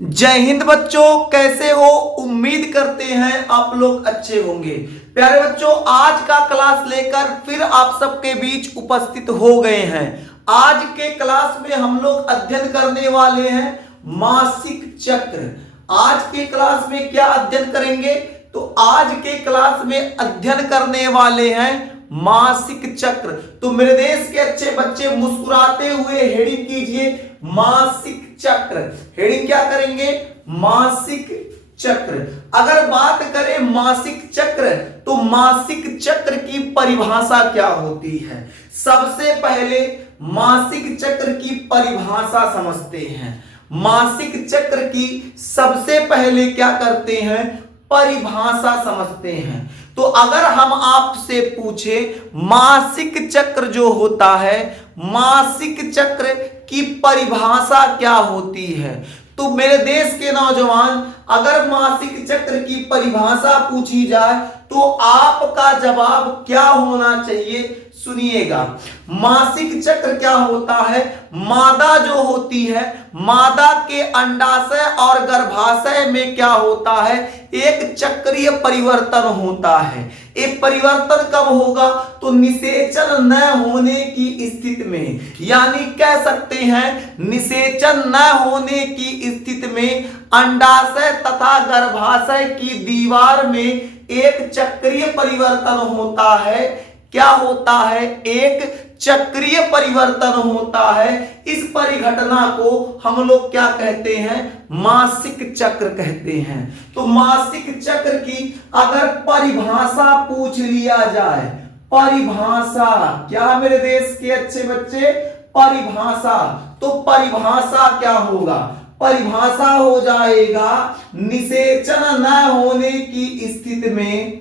जय हिंद बच्चों, कैसे हो? उम्मीद करते हैं आप लोग अच्छे होंगे। प्यारे बच्चों, आज का क्लास लेकर फिर आप सबके बीच उपस्थित हो गए हैं। आज के क्लास में हम लोग अध्ययन करने वाले हैं मासिक चक्र। आज के क्लास में क्या अध्ययन करेंगे? तो आज के क्लास में अध्ययन करने वाले हैं मासिक चक्र। तो मेरे देश के अच्छे बच्चे मुस्कुराते हुए हेडिंग कीजिए मासिक चक्र। हेडिंग क्या करेंगे? मासिक चक्र। अगर बात करें मासिक चक्र, तो मासिक चक्र की परिभाषा क्या होती है? सबसे पहले मासिक चक्र की परिभाषा समझते हैं। मासिक चक्र की सबसे पहले क्या करते हैं? परिभाषा समझते हैं। तो अगर हम आपसे पूछे मासिक चक्र जो होता है, मासिक चक्र की परिभाषा क्या होती है, तो मेरे देश के नौजवान, अगर मासिक चक्र की परिभाषा पूछी जाए तो आपका जवाब क्या होना चाहिए? सुनिएगा। मासिक चक्र क्या होता है? मादा जो होती है, मादा के अंडाशय और गर्भाशय में क्या होता है? एक चक्रीय परिवर्तन होता है। ये परिवर्तन कब होगा? तो निषेचन न होने की स्थिति में, यानी कह सकते हैं निषेचन न होने की स्थिति में अंडाशय तथा गर्भाशय की दीवार में एक चक्रीय परिवर्तन होता है। क्या होता है? एक चक्रीय परिवर्तन होता है। इस परिघटना को हम लोग क्या कहते हैं? मासिक चक्र कहते हैं। तो मासिक चक्र की अगर परिभाषा पूछ लिया जाए, परिभाषा क्या मेरे देश के अच्छे बच्चे? परिभाषा। तो परिभाषा क्या होगा? परिभाषा हो जाएगा निषेचन न होने की स्थिति में,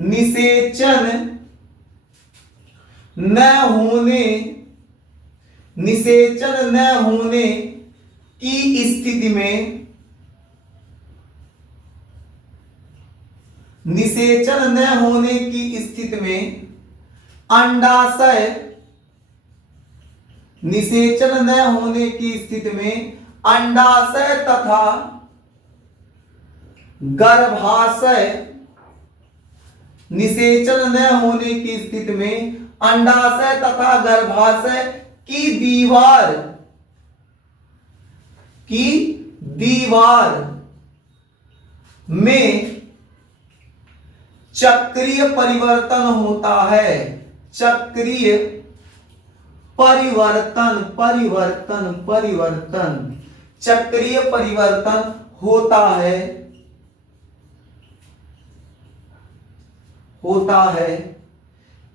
निषेचन न होने, निषेचन न होने की स्थिति में, निषेचन न होने की स्थिति में अंडाशय, निषेचन न होने की स्थिति में अंडाशय तथा गर्भाशय, निषेचन न होने की स्थिति में अंडाशय तथा गर्भाशय की दीवार, की दीवार में चक्रीय परिवर्तन होता है। चक्रीय परिवर्तन, परिवर्तन, परिवर्तन, चक्रीय परिवर्तन होता है, होता है।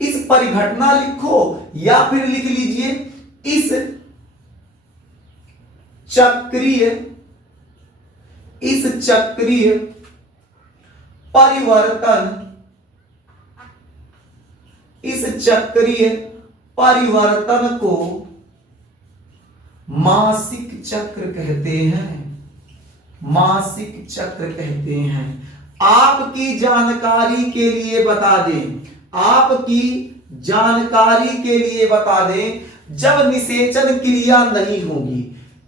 इस परिघटना लिखो या फिर लिख लीजिए इस चक्रीय, इस चक्रीय परिवर्तन, इस चक्रीय परिवर्तन को मासिक चक्र कहते हैं। मासिक चक्र कहते हैं। आपकी जानकारी के लिए बता दें, आपकी जानकारी के लिए बता दें, जब निषेचन क्रिया नहीं होगी,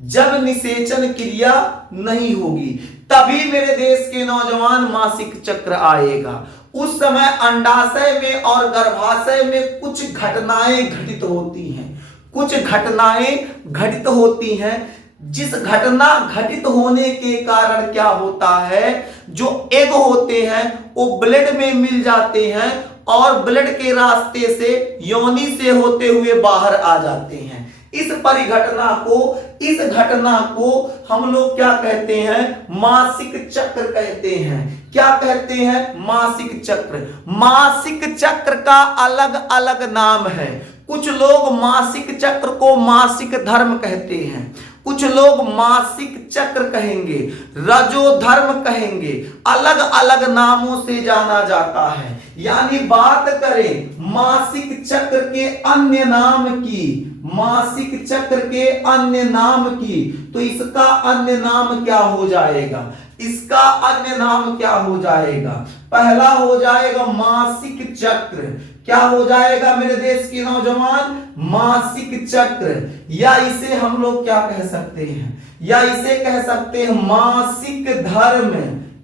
जब निषेचन क्रिया नहीं होगी, तभी मेरे देश के नौजवान मासिक चक्र आएगा। उस समय अंडाशय में और गर्भाशय में कुछ घटनाएं घटित होती हैं, कुछ घटनाएं घटित होती हैं। जिस घटना घटित होने के कारण क्या होता है, जो एग होते हैं वो ब्लड में मिल जाते हैं और ब्लड के रास्ते से, योनि से होते हुए बाहर आ जाते हैं। इस परिघटना को, इस घटना को हम लोग क्या कहते हैं? मासिक चक्र कहते हैं। क्या कहते हैं? मासिक चक्र। मासिक चक्र का अलग अलग नाम है। कुछ लोग मासिक चक्र को मासिक धर्म कहते हैं, कुछ लोग मासिक चक्र कहेंगे, रजोधर्म कहेंगे, अलग अलग नामों से जाना जाता है। यानी बात करें मासिक चक्र के अन्य नाम की, मासिक चक्र के अन्य नाम की, तो इसका अन्य नाम क्या हो जाएगा? इसका अन्य नाम क्या हो जाएगा? पहला हो जाएगा मासिक चक्र। क्या हो जाएगा मेरे देश के नौजवान? मासिक चक्र, या इसे हम लोग क्या कह सकते हैं, या इसे कह सकते हैं मासिक धर्म।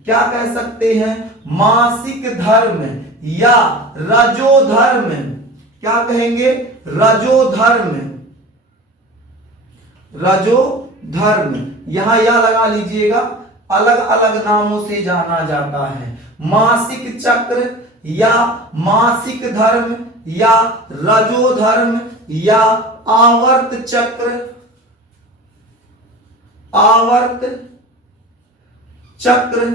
क्या कह सकते हैं? मासिक धर्म या रजो धर्म। क्या कहेंगे? रजो धर्म, रजो धर्म। यहां या लगा लीजिएगा, अलग अलग नामों से जाना जाता है। मासिक चक्र या मासिक धर्म या रजो धर्म या आवर्त चक्र, आवर्त चक्र,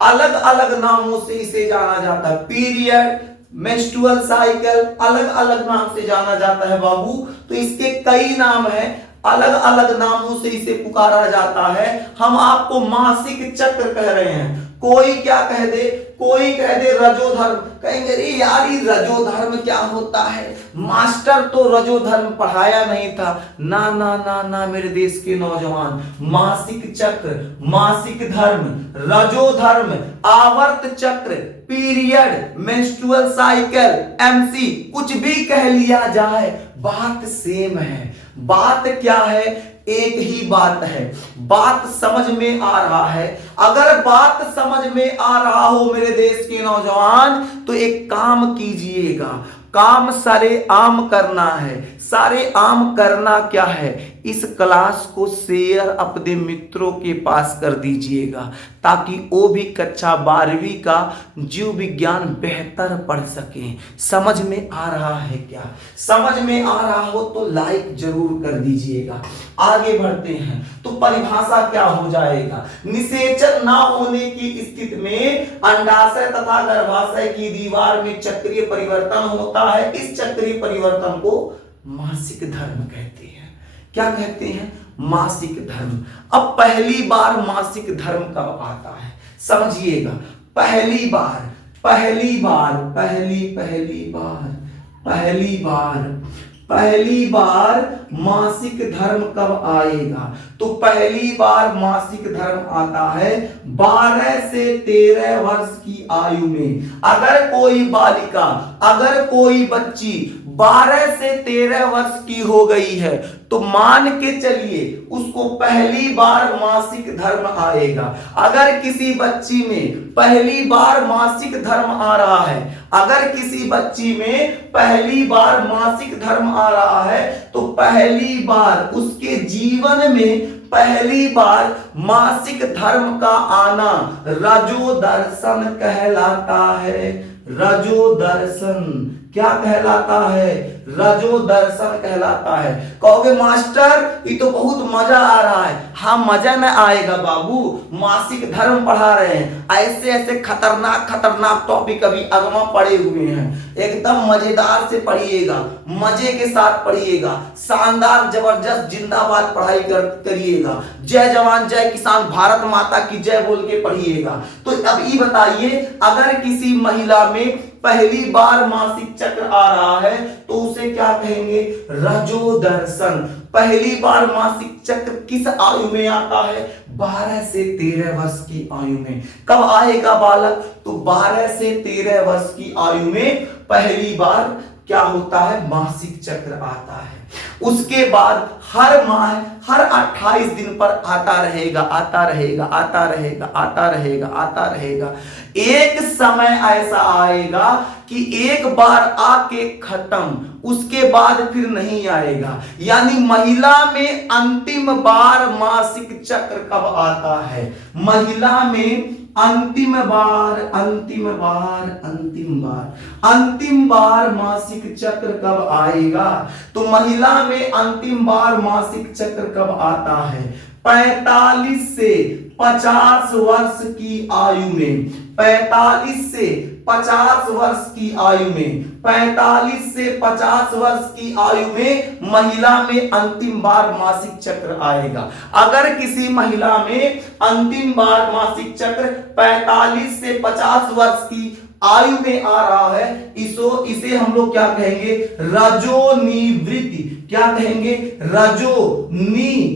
अलग अलग नामों से इसे जाना जाता है। पीरियड, मेंस्ट्रुअल साइकिल, अलग अलग नाम से जाना जाता है बाबू। तो इसके कई नाम हैं, अलग अलग नामों से इसे पुकारा जाता है। हम आपको मासिक चक्र कह रहे हैं। कोई क्या कह दे, कोई कह दे रजो धर्म, कहेंगे अरे यार ये रजो धर्म क्या होता है, मास्टर तो रजो धर्म पढ़ाया नहीं था। ना ना ना ना मेरे देश के नौजवान, मासिक चक्र, मासिक धर्म, रजो धर्म, आवर्त चक्र, पीरियड, मेंस्ट्रुअल साइकिल, एमसी, कुछ भी कह लिया जाए, बात सेम है। बात क्या है? एक ही बात है। बात समझ में आ रहा है? अगर बात समझ में आ रहा हो मेरे देश के नौजवान, तो एक काम कीजिएगा, काम सारे आम करना है। सारे आम करना क्या है? इस क्लास को शेयर अपने मित्रों के पास कर दीजिएगा, ताकि वो भी कक्षा 12वीं का जीव विज्ञान बेहतर पढ़ सकें। समझ में आ रहा है क्या? समझ में आ रहा हो तो लाइक जरूर कर दीजिएगा। आगे बढ़ते हैं। तो परिभाषा क्या हो जाएगा? निषेचन ना होने की स्थिति में अंडाशय तथा गर्भाशय की दीवार में चक्रीय परिवर्तन होता है। इस चक्रीय परिवर्तन को मासिक धर्म कहते हैं। क्या कहते हैं? मासिक धर्म। अब पहली बार मासिक धर्म कब आता है समझिएगा। पहली बार, पहली बार, पहली बार मासिक धर्म कब आएगा? तो पहली बार मासिक धर्म आता है 12 से 13 वर्ष की आयु में। अगर कोई बालिका, अगर कोई बच्ची 12 से 13 वर्ष की हो गई है, तो मान के चलिए उसको पहली बार मासिक धर्म आएगा। अगर किसी बच्ची में पहली बार मासिक धर्म आ रहा है, अगर किसी बच्ची में पहली बार मासिक धर्म आ रहा है, तो पहली बार उसके जीवन में पहली बार मासिक धर्म का आना रजो दर्शन कहलाता है। रजो दर्शन क्या कहलाता है? रजो दर्शन कहलाता है। कहोगे मास्टर ये तो बहुत मजा आ रहा है। हाँ मजा न आएगा बाबू, मासिक धर्म पढ़ा रहे हैं, ऐसे ऐसे खतरनाक खतरनाक टॉपिक अभी अगवा पड़े हुए हैं। एकदम मजेदार से पढ़िएगा, मजे के साथ पढ़िएगा, शानदार जबरदस्त जिंदाबाद पढ़ाई करिएगा। जय जवान जय किसान, भारत माता की जय बोल के पढ़िएगा। तो अब ये बताइए, अगर किसी महिला में पहली बार मासिक चक्र आ रहा है तो उसे क्या कहेंगे? रजो दर्शन। पहली बार मासिक चक्र किस आयु में आता है? 12 से 13 वर्ष की आयु में। कब आएगा बालक? तो 12 से 13 वर्ष की आयु में पहली बार क्या होता है? मासिक चक्र आता है। उसके बाद हर माह, हर 28 दिन पर आता रहेगा, आता रहेगा, आता रहेगा, आता रहेगा, आता रहेगा। एक समय ऐसा आएगा कि एक बार आके खत्म, उसके बाद फिर नहीं आएगा। यानी महिला में अंतिम बार मासिक चक्र कब आता है? महिला में अंतिम बार, अंतिम बार, अंतिम बार, अंतिम बार मासिक चक्र कब आएगा? तो महिला में अंतिम बार मासिक चक्र कब आता है? 45 से 50 वर्ष की आयु में। 45 से 50 वर्ष की आयु में, 45 से 50 वर्ष की आयु में महिला में अंतिम बार मासिक चक्र आएगा। अगर किसी महिला में अंतिम बार मासिक चक्र 45 से 50 वर्ष की आयु में आ रहा है, इसे हम लोग क्या कहेंगे? रजोनिवृत्ति। क्या कहेंगे? रजोनिवृत्ति।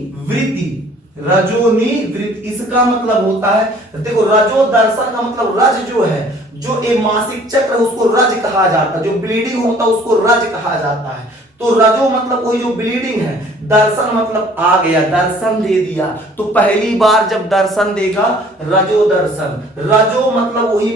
रजोनिवृत्ति इसका मतलब होता है, देखो रजो दर्शन का मतलब रज जो है जो ये मासिक चक्र उसको रज कहा जाता है, जो ब्लीडिंग होता है उसको रज कहा जाता है। तो रजो मतलब वही जो ब्लीडिंग है, दर्शन मतलब आ गया, दर्शन दे दिया, तो पहली बार जब दर्शन देगा रजो दर्शन। रजो मतलब वही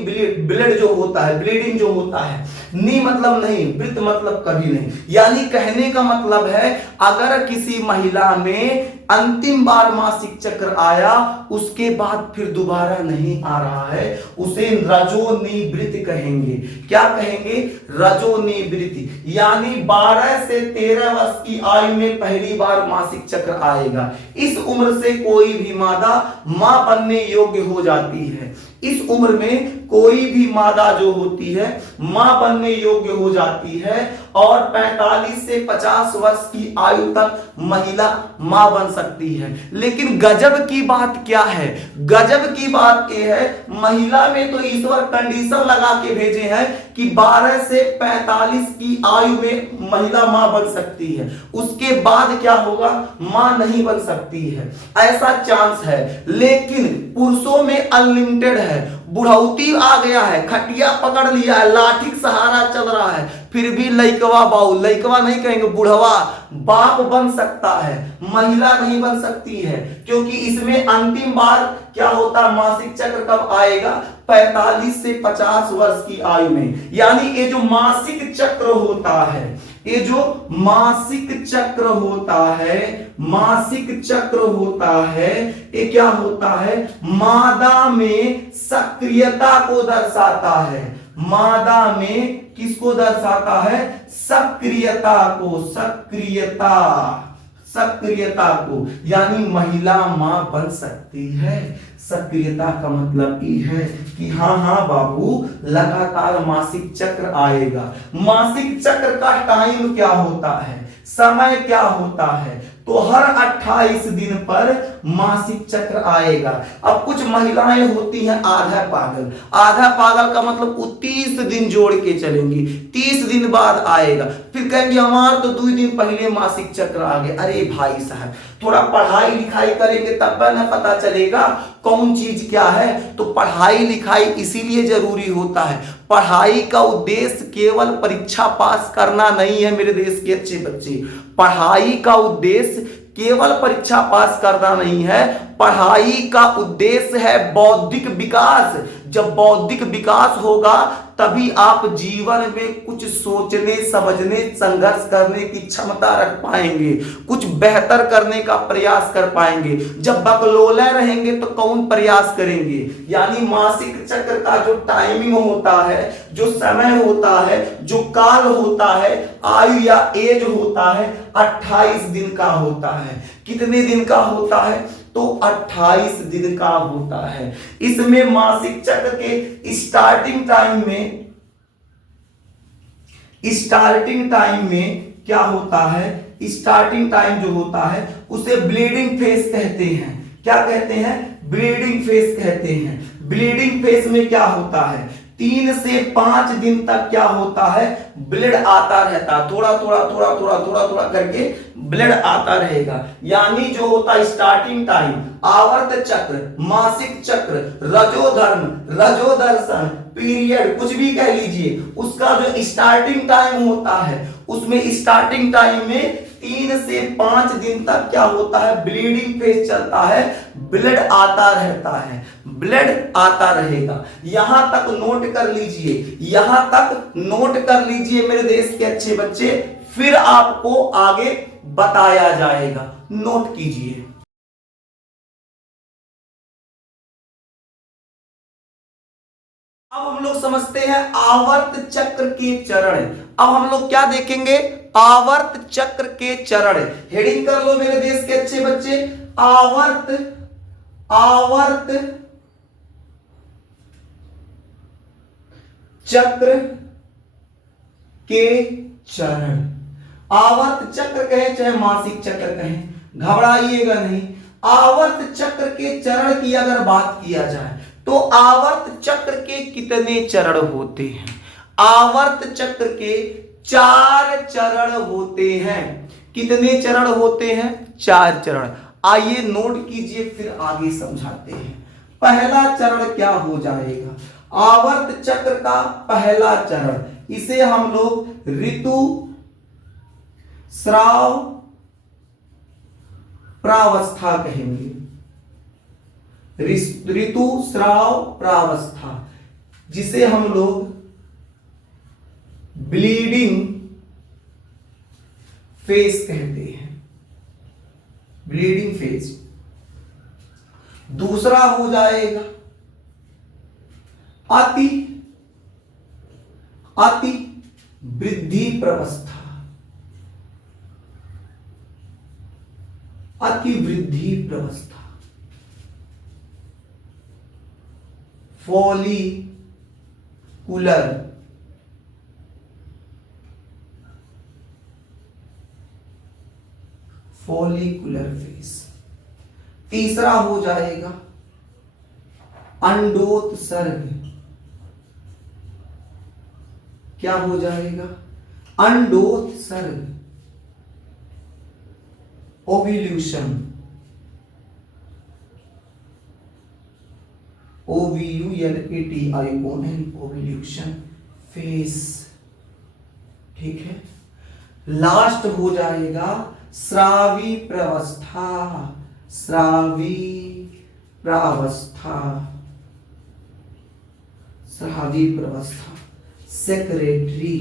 ब्लड जो होता है, ब्लीडिंग जो होता है। नी मतलब नहीं, वृत मतलब कभी नहीं। यानी कहने का मतलब है अगर किसी महिला में अंतिम बार मासिक चक्र आया उसके बाद फिर दोबारा नहीं आ रहा है, उसे रजोनिवृत्ति कहेंगे। क्या कहेंगे? रजोनिवृत्ति। यानी 12 से 13 वर्ष की आयु में पहली बार मासिक चक्र आएगा। इस उम्र से कोई भी मादा मां बनने योग्य हो जाती है। इस उम्र में कोई भी मादा जो होती है मां बनने योग्य हो जाती है, और 45 से 50 वर्ष की आयु तक महिला मां बन सकती है। लेकिन गजब की बात क्या है? गजब की बात यह है, महिला में तो ईश्वर कंडीशन लगा के भेजे हैं कि 12 से 45 की आयु में महिला मां बन सकती है, उसके बाद क्या होगा? मां नहीं बन सकती है, ऐसा चांस है। लेकिन पुरुषों में अनलिमिटेड है। बुढ़ौती आ गया है, खटिया पकड़ लिया है, लाठी सहारा चल रहा है, फिर भी लइकवा बाऊ, लइकवा नहीं कहेंगे, बुढ़वा बाप बन सकता है, महिला नहीं बन सकती है। क्योंकि इसमें अंतिम बार क्या होता है? मासिक चक्र कब आएगा? 45 से 50 वर्ष की आयु में। यानी ये जो मासिक चक्र होता है, ये जो मासिक चक्र होता है, मासिक चक्र होता है, ये क्या होता है? मादा में सक्रियता को दर्शाता है। मादा में किसको दर्शाता है? सक्रियता को, सक्रियता, सक्रियता को। यानी महिला मां बन सकती है। सक्रियता का मतलब ये है कि हाँ हाँ बाबू, लगातार मासिक चक्र आएगा। मासिक चक्र का टाइम क्या होता है? समय क्या होता है? तो हर 28 दिन पर मासिक चक्र आएगा। अब कुछ महिलाएं होती हैं आधा पागल। आधा पागल का मतलब वो 30 दिन जोड़ के चलेंगी, 30 दिन बाद आएगा, फिर कहेंगे हमारा तो 2 दिन पहले मासिक चक्र आ गया। अरे भाई साहब, थोड़ा पढ़ाई लिखाई करेंगे तब ना पता चलेगा कौन चीज क्या है। तो पढ़ाई लिखाई इसीलिए जरूरी होता है। पढ़ाई का उद्देश्य केवल परीक्षा पास करना नहीं है मेरे देश के अच्छे बच्चे। पढ़ाई का उद्देश्य केवल परीक्षा पास करना नहीं है, पढ़ाई का उद्देश्य है बौद्धिक विकास। जब बौद्धिक विकास होगा तभी आप जीवन में कुछ सोचने समझने संघर्ष करने की क्षमता रख पाएंगे, कुछ बेहतर करने का प्रयास कर पाएंगे। जब बकलोले रहेंगे तो कौन प्रयास करेंगे? यानी मासिक चक्र का जो टाइमिंग होता है, जो समय होता है, जो काल होता है, आयु या एज होता है, 28 दिन का होता है। कितने दिन का होता है? तो 28 दिन का होता है। इसमें मासिक चक्र के स्टार्टिंग टाइम में क्या होता है? स्टार्टिंग टाइम जो होता है उसे ब्लीडिंग फेज कहते हैं। क्या कहते हैं? ब्लीडिंग फेज कहते हैं। ब्लीडिंग फेज में क्या होता है? 3 से 5 दिन तक क्या होता है? ब्लड आता रहता, थोड़ा थोड़ा करके ब्लड आता रहेगा। यानी जो होता है स्टार्टिंग टाइम, आवर्त चक्र, मासिक चक्र, रजोधर्म, रजोदर्शन, पीरियड, कुछ भी कह लीजिए, उसका जो स्टार्टिंग टाइम होता है उसमें स्टार्टिंग टाइम में 3 से 5 दिन तक क्या होता है? ब्लीडिंग फेज चलता है, ब्लड आता रहता है, ब्लड आता रहेगा। यहां तक नोट कर लीजिए, यहां तक नोट कर लीजिए मेरे देश के अच्छे बच्चे, फिर आपको आगे बताया जाएगा। नोट कीजिए। अब हम लोग समझते हैं आवर्त चक्र के चरण। अब हम लोग क्या देखेंगे? आवर्त चक्र के चरण। हेडिंग कर लो मेरे देश के अच्छे बच्चे, आवर्त चक्र के चरण। आवर्त चक्र कहें चाहे मासिक चक्र कहें, घबराइएगा नहीं। आवर्त चक्र के चरण की अगर बात किया जाए तो आवर्त चक्र के कितने चरण होते हैं? आवर्त चक्र के 4 चरण होते हैं। कितने चरण होते हैं? 4 चरण। आइए नोट कीजिए, फिर आगे समझाते हैं। पहला चरण क्या हो जाएगा? आवर्त चक्र का पहला चरण, इसे हम लोग ऋतु स्राव प्रावस्था कहेंगे। ऋतु स्राव प्रावस्था, जिसे हम लोग ब्लीडिंग फेज कहते हैं, ब्लीडिंग फेज। दूसरा हो जाएगा अति वृद्धि प्रवस्था, अति वृद्धि प्रवस्था, फॉलिकुलर फेज। तीसरा हो जाएगा अंडोत्सर्ग। क्या हो जाएगा? अंडोत्सर्ग, ओव्यूलेशन, ओव्यूलेशन फेज। ठीक है। लास्ट हो जाएगा स्रावी प्रावस्था, स्रावी प्रावस्था, स्रावी प्रावस्था, सेक्रेटरी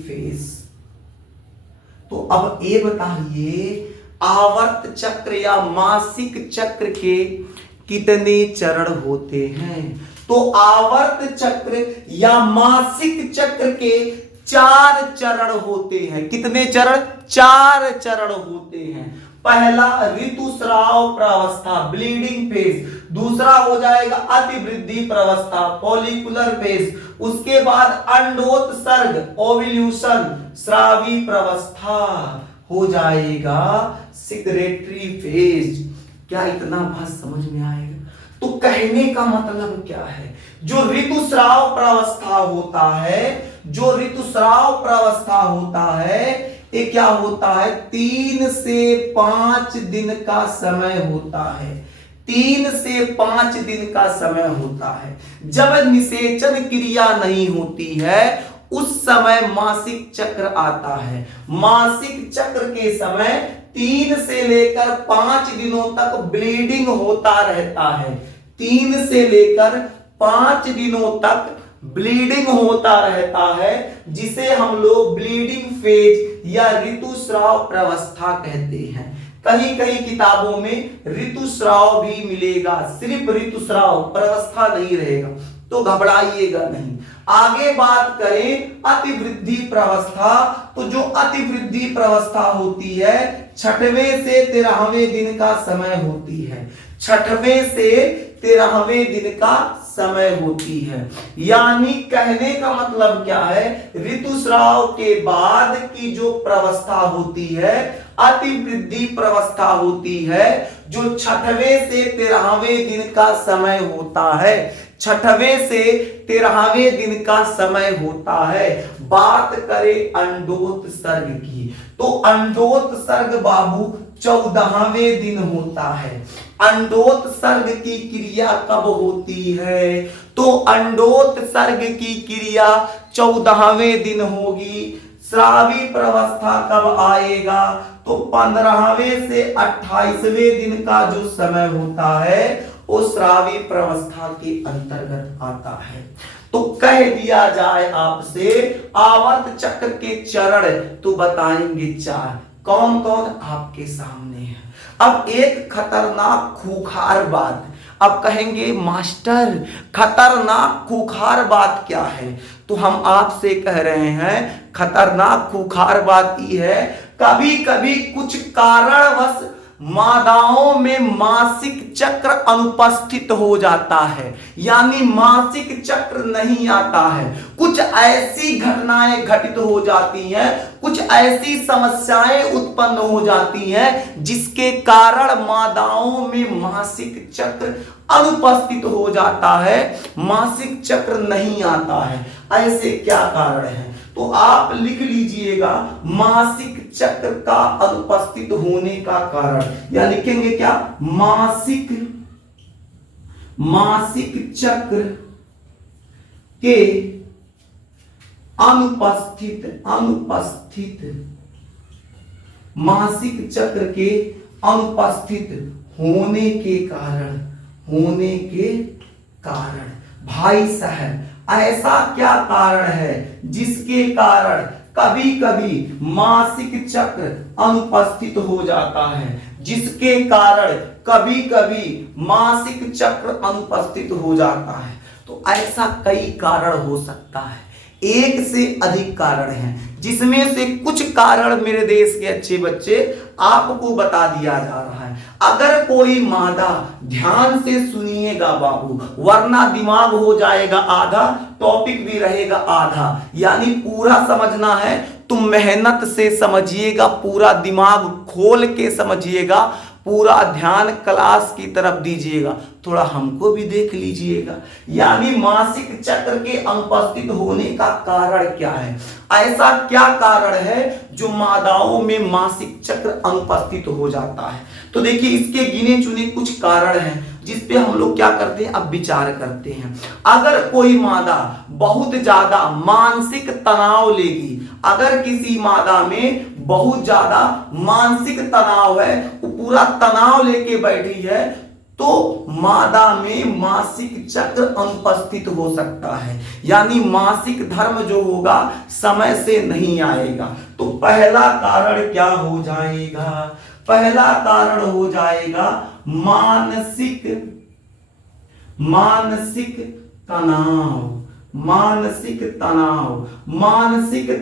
फेज। तो अब ये बताइए, आवर्त चक्र या मासिक चक्र के कितने चरण होते हैं? तो आवर्त चक्र या मासिक चक्र के 4 चरण होते हैं। कितने चरण? 4 चरण होते हैं। पहला ऋतुस्राव प्रावस्था, ब्लीडिंग फेज। दूसरा हो जाएगा अतिवृद्धि प्रावस्था, फॉलिकुलर फेज। उसके बाद अंडोत्सर्ग, ओव्यूलेशन, स्रावी प्रावस्था हो जाएगा, सेक्रेटरी फेज। क्या इतना बात समझ में आएगा? तो कहने का मतलब क्या है? जो ऋतुस्राव प्रावस्था होता है, जो ऋतुस्राव प्रावस्था होता है, ये क्या होता है? 3 से 5 दिन का समय होता है। 3 से 5 दिन का समय होता है। जब निषेचन क्रिया नहीं होती है, उस समय मासिक चक्र आता है। मासिक चक्र के समय 3 से लेकर 5 दिनों तक ब्लीडिंग होता रहता है। 3 से लेकर 5 दिनों तक ब्लीडिंग होता रहता है, जिसे हम लोग ब्लीडिंग फेज या ऋतुस्राव प्रावस्था कहते हैं। कहीं कहीं किताबों में ऋतुस्राव भी मिलेगा, सिर्फ ऋतुस्राव प्रावस्था नहीं रहेगा, तो घबराइएगा नहीं। आगे बात करें अतिवृद्धि प्रावस्था, तो जो अतिवृद्धि प्रावस्था होती है 6वें से 13वें दिन का समय होती है। 6वें से 13वें दिन का समय होती है। यानी कहने का मतलब क्या है? ऋतुस्राव के बाद की जो प्रावस्था होती है, अतिवृद्धि प्रावस्था होती है, जो 6वें से 13वें दिन का समय होता है। 6वें से 13वें दिन का समय होता है। बात करें अंडोत्सर्ग की, तो अंडोत्सर्ग बाबू 14वें दिन होता है। अंडोत्सर्ग की क्रिया कब होती है? तो अंडोत्सर्ग की क्रिया 14वें दिन होगी। स्रावी प्रावस्था कब आएगा? तो 15वें से 28वें दिन का जो समय होता है, वो स्रावी प्रावस्था के अंतर्गत आता है। तो कह दिया जाए आपसे, आवर्त चक्र के चरण तो बताएंगे 4। कौन कौन आपके सामने है? अब एक खतरनाक खूंखार बात। अब कहेंगे मास्टर खतरनाक खूंखार बात क्या है? तो हम आपसे कह रहे हैं खतरनाक खूंखार बात ये है, कभी कभी कुछ कारणवश मादाओं में मासिक चक्र अनुपस्थित हो जाता है, यानी मासिक चक्र नहीं आता है। कुछ ऐसी घटनाएं घटित हो जाती हैं, कुछ ऐसी समस्याएं उत्पन्न हो जाती हैं, जिसके कारण मादाओं में मासिक चक्र अनुपस्थित हो जाता है, मासिक चक्र नहीं आता है। ऐसे क्या कारण है? तो आप लिख लीजिएगा, मासिक चक्र का अनुपस्थित होने का कारण, या लिखेंगे क्या, मासिक चक्र के अनुपस्थित मासिक चक्र के अनुपस्थित होने के कारण भाई साहब ऐसा क्या कारण है जिसके कारण कभी कभी मासिक चक्र अनुपस्थित हो जाता है, जिसके कारण कभी कभी मासिक चक्र अनुपस्थित हो जाता है। तो ऐसा कई कारण हो सकता है, एक से अधिक कारण हैं, जिसमें से कुछ कारण मेरे देश के अच्छे बच्चे आपको बता दिया जा रहा है। अगर कोई मादा, ध्यान से सुनिएगा बाबू, वरना दिमाग हो जाएगा आधा, टॉपिक भी रहेगा आधा, यानी पूरा समझना है तो मेहनत से समझिएगा, पूरा दिमाग खोल के समझिएगा, पूरा ध्यान क्लास की तरफ दीजिएगा, थोड़ा हमको भी देख लीजिएगा। यानी मासिक चक्र के अनुपस्थित होने का कारण क्या है, ऐसा क्या कारण है जो मादाओं में मासिक चक्र अनुपस्थित हो जाता है। तो देखिए इसके गिने चुने कुछ कारण हैं जिस पे हम लोग क्या करते हैं, अब विचार करते हैं। अगर कोई मादा बहुत ज्यादा मानसिक तनाव लेगी, अगर किसी मादा में बहुत ज्यादा मानसिक तनाव है, वो पूरा तनाव लेके बैठी है, तो मादा में मासिक चक्र अनुपस्थित हो सकता है, यानी मासिक धर्म जो होगा समय से नहीं आएगा। तो पहला कारण क्या हो जाएगा, पहला कारण हो जाएगा मानसिक तनाव। मानसिक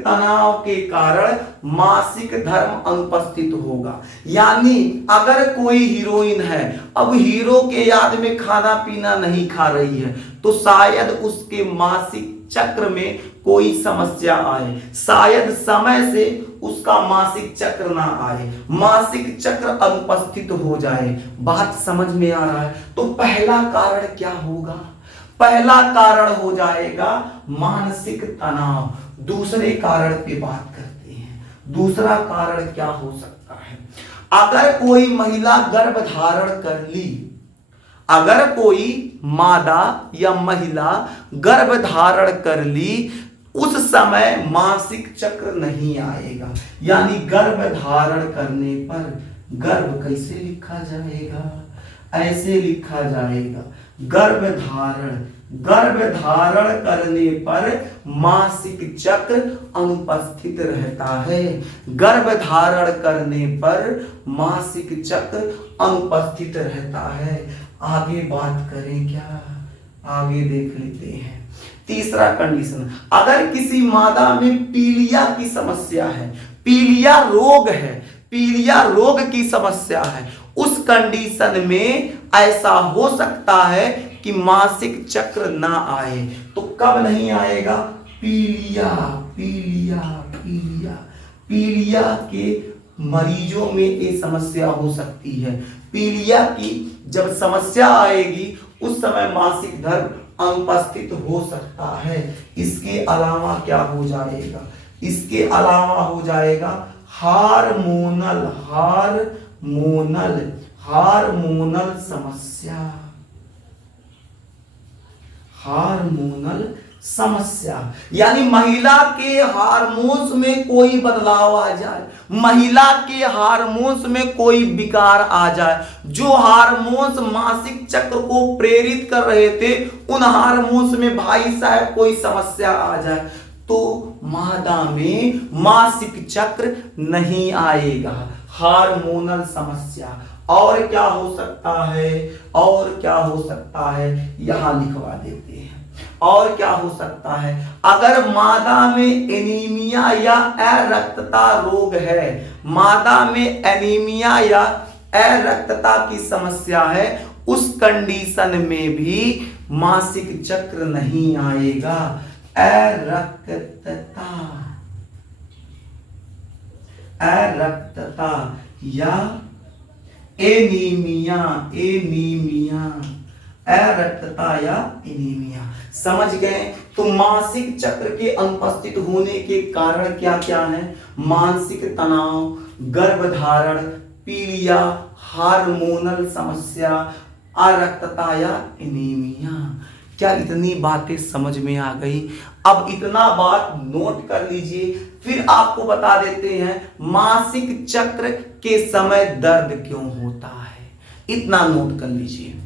तनाव के कारण मासिक धर्म अनुपस्थित होगा। यानी अगर कोई हीरोइन है, अब हीरो के याद में खाना पीना नहीं खा रही है, तो शायद उसके मासिक चक्र में कोई समस्या आए, शायद समय से उसका मासिक चक्र ना आए, मासिक चक्र अनुपस्थित हो जाए। बात समझ में आ रहा है। तो पहला कारण क्या होगा, पहला कारण हो जाएगा मानसिक तनाव। दूसरे कारण पे बात करते हैं। दूसरा कारण क्या हो सकता है, अगर कोई महिला गर्भ धारण कर ली, अगर कोई मादा या महिला गर्भ धारण कर ली, उस समय मासिक चक्र नहीं आएगा। यानी गर्भ धारण करने पर, गर्भ कैसे लिखा जाएगा, ऐसे लिखा जाएगा, गर्भ धारण करने पर मासिक चक्र अनुपस्थित रहता है। गर्भ धारण करने पर मासिक चक्र अनुपस्थित रहता है। आगे बात करें क्या, आगे देख लेते हैं। तीसरा कंडीशन, अगर किसी मादा में पीलिया की समस्या है, पीलिया रोग है, पीलिया रोग की समस्या है, उस कंडीशन में ऐसा हो सकता है कि मासिक चक्र ना आए। तो कब नहीं आएगा, पीलिया के मरीजों में ये समस्या हो सकती है। पीलिया की जब समस्या आएगी उस समय मासिक धर्म अनुपस्थित हो सकता है। इसके अलावा क्या हो जाएगा, इसके अलावा हो जाएगा हार्मोनल समस्या, यानी महिला के हार्मोन्स में कोई बदलाव आ जाए, महिला के हार्मोन्स में कोई विकार आ जाए, जो हार्मोन्स मासिक चक्र को प्रेरित कर रहे थे, उन हार्मोन्स में भाई साहब कोई समस्या आ जाए, तो मादा में मासिक चक्र नहीं आएगा। हार्मोनल समस्या। और क्या हो सकता है, और क्या हो सकता है, यहां लिखवा देते हैं। और क्या हो सकता है, अगर मादा में एनीमिया या अरक्तता रोग है, मादा में एनीमिया या अरक्तता की समस्या है, उस कंडीशन में भी मासिक चक्र नहीं आएगा। अरक्तता या एनीमिया अरक्तता या एनीमिया। समझ गए? तो मासिक चक्र के अनुपस्थित होने के कारण क्या क्या है? मानसिक तनाव, गर्भधारण, पीलिया, हार्मोनल समस्या, अरक्तता या एनीमिया। क्या इतनी बातें समझ में आ गई? अब इतना बात नोट कर लीजिए, फिर आपको बता देते हैं मासिक चक्र के समय दर्द क्यों होता है। इतना नोट कर लीजिए।